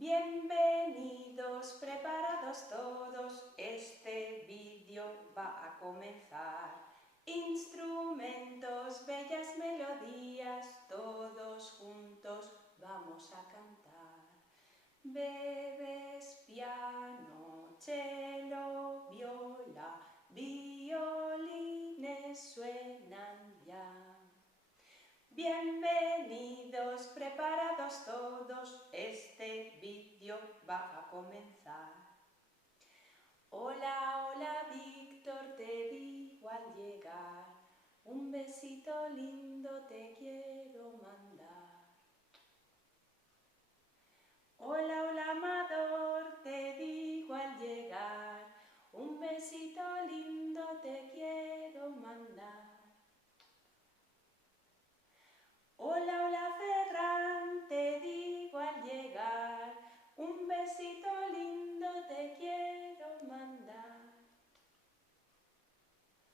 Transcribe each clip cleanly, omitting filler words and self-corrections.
Bienvenidos, preparados todos, este vídeo va a comenzar. Instrumentos, bellas melodías, todos juntos vamos a cantar. Bebes, piano, cello, viola, violines suenan ya. Bienvenidos, preparados todos, este vídeo va a comenzar. Hola, hola Víctor, te digo al llegar, un besito lindo te quiero mandar. Hola, hola Amador, te digo al llegar, un besito lindo te quiero mandar. Hola, hola Ferran, te digo al llegar, un besito lindo te quiero mandar.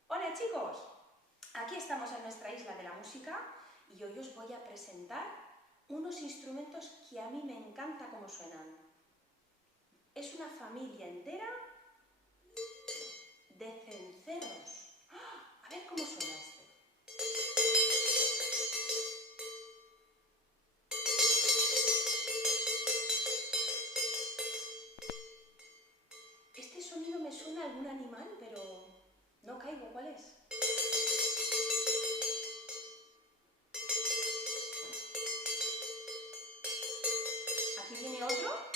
Hola chicos, aquí estamos en nuestra isla de la música y hoy os voy a presentar unos instrumentos que a mí me encanta cómo suenan. Es una familia entera de cencerros. A ver cómo suena este. Este sonido me suena a algún animal, pero no caigo cuál es. Aquí viene otro.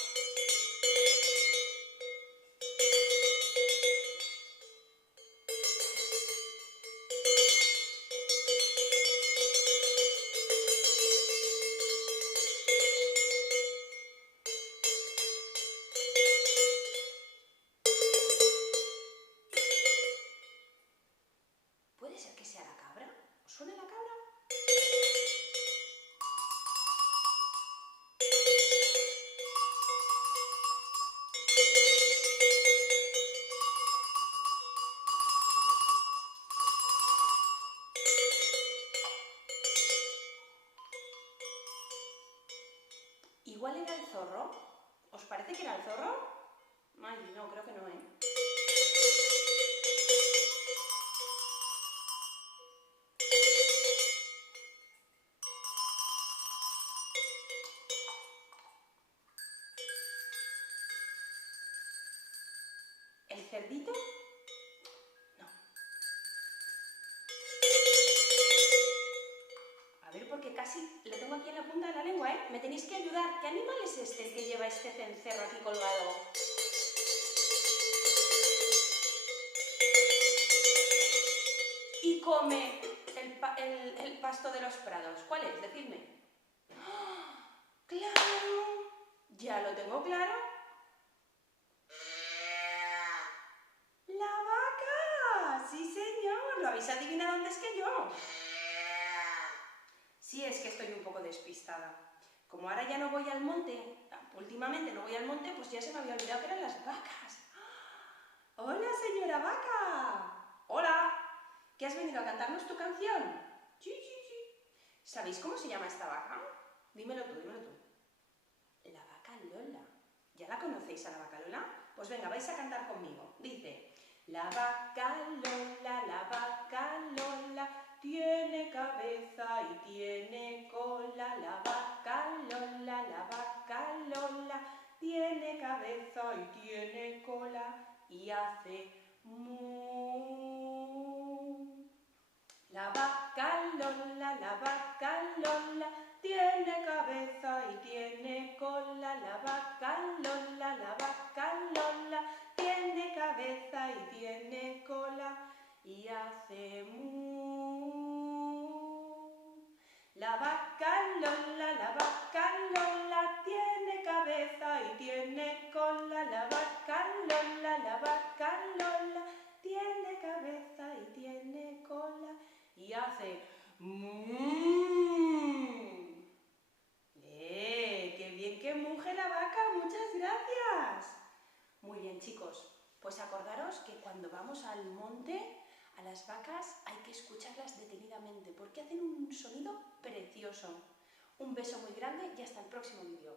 ¿Puede ser que sea la cabra? ¿Os suena la cabra? Igual era el zorro. ¿Os parece que era el zorro? Ay, no, creo que no, ¿eh? ¿El cerdito? No. A ver, porque casi lo tengo aquí en la punta de la lengua, ¿eh? Me tenéis que ayudar. ¿Qué animal es este el que lleva este cencerro aquí colgado? Y come el pasto de los prados. ¿Cuál es? Decidme. ¡Oh! ¡Claro! Ya lo tengo claro. ¡La vaca! ¡Sí, señor! ¿Lo habéis adivinado antes que yo? Sí, es que estoy un poco despistada. Como ahora ya no voy al monte, últimamente no voy al monte, pues ya se me había olvidado que eran las vacas. ¡Hola, señora vaca! ¡Hola! ¿Que has venido a cantarnos tu canción? Sí, sí, sí. ¿Sabéis cómo se llama esta vaca? Dímelo tú, dímelo tú. La vaca Lola. ¿Ya la conocéis a la vaca Lola? Pues venga, vais a cantar conmigo. Dice: la vaca Lola, tiene cabeza y tiene cola. La vaca Lola, tiene cabeza y tiene cola y hace mu. La vaca Lola, tiene cabeza y tiene cola. La vaca Lola, tiene cabeza y tiene cola y hace mu. La vaca Lola, tiene cabeza y tiene cola. La vaca Lola, tiene cabeza y tiene cola y hace mu. ¡Qué bien que muge la vaca! ¡Muchas gracias! Muy bien, chicos, pues acordaros que cuando vamos al monte, a las vacas hay que escucharlas detenidamente porque hacen un sonido precioso. Un beso muy grande y hasta el próximo vídeo.